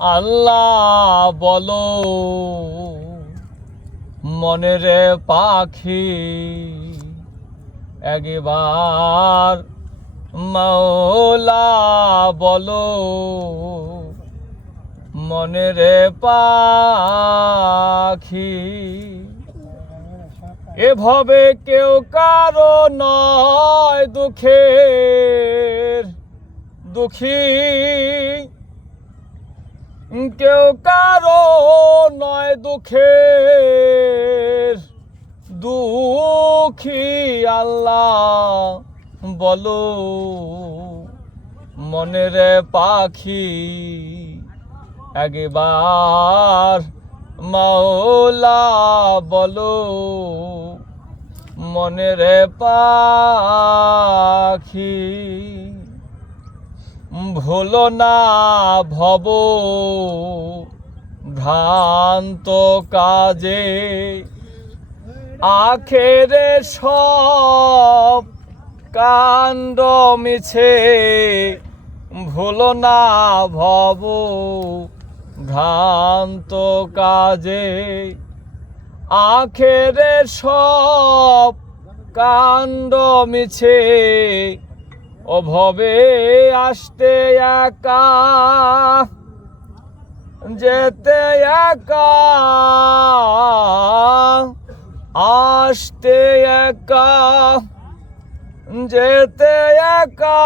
আল্লাহ বলো, মনের পাখি একবার মৌলা বলো, মনের পাখি এভাবে কেউ কারও নয় দুঃখের দুঃখী। কেউ কারও নয় দুঃখের। দুঃখী আল্লাহ বলো মনের পাখি একবার মাওলা বলো মনের পাখি ভুলো না ভব ভ্রান্ত কাজে। আখেরে সব কাণ্ড মিছে। ভুলো না ভব ভ্রান্ত কাজে। আখেরে সব কাণ্ড মিছে। অভবে আসতে একা, যেতে একা, আসতে একা, যেতে একা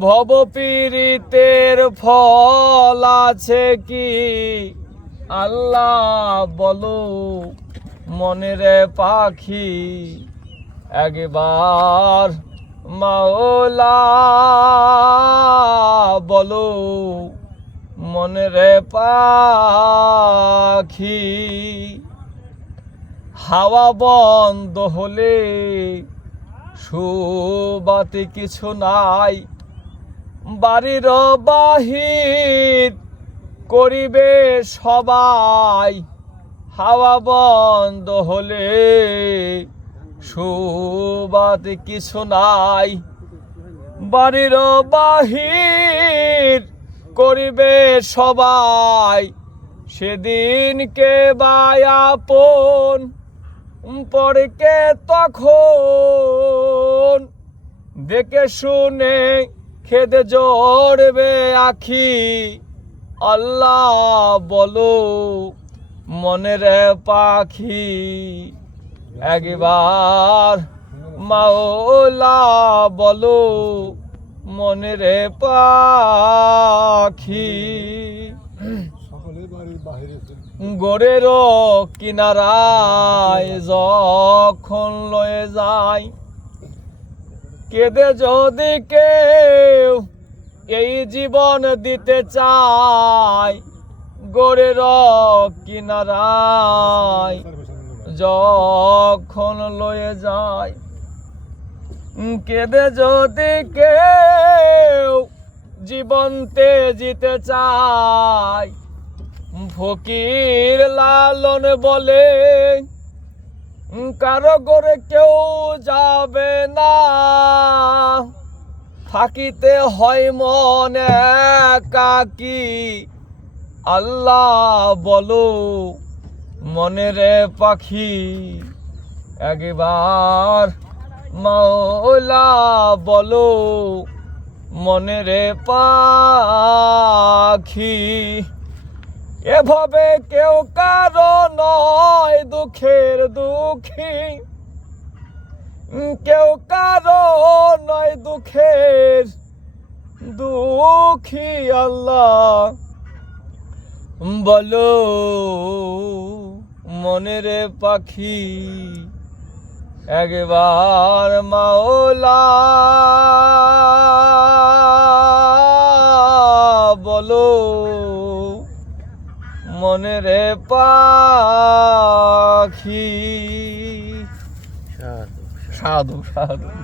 ভব পীড়িতের ফল আছে কি? আল্লাহ বলো, মনের পাখি একবার মাওলা বলো, মনের পাখি, হাওয়া বন্ধ হলে সুবাতে কিছু নাই। বাড়ির বাহির করিবে সবাই, হাওয়া বন্ধ হলে সুবাদ কিছু নাই। বাড়ির বাহির করিবে সবাই। সেদিন কে বায়াপন পরকে তখন। দেখে শুনে খেদে জড়বে আখি। আল্লাহ বলো, মনের পাখি। একবার মাওলা বলো, মনের পাখি। গোরের কিনারায় যখন লয়ে যায় কেঁদে যদি কেউ এই জীবন দিতে চায় গোরের কিনারায় যখন লয়ে যায়, কেঁদে যদি কেউ জীবনতে জিতে চায়, ফকির লালন বলে, কারও করে কেউ যাবে না। থাকিতে হয় মনে কাকি আল্লাহ বলো মনের পাখি, একবার মাওলা বলো, মনের পাখি। এভাবে কেউ কারও নয় দুঃখের দুঃখী। কেউ কারও নয় দুঃখের দুঃখী আল্লাহ। বলো মনের পাখি একবার মাওলা। বলো মনের পাখি। সাধু সাধু।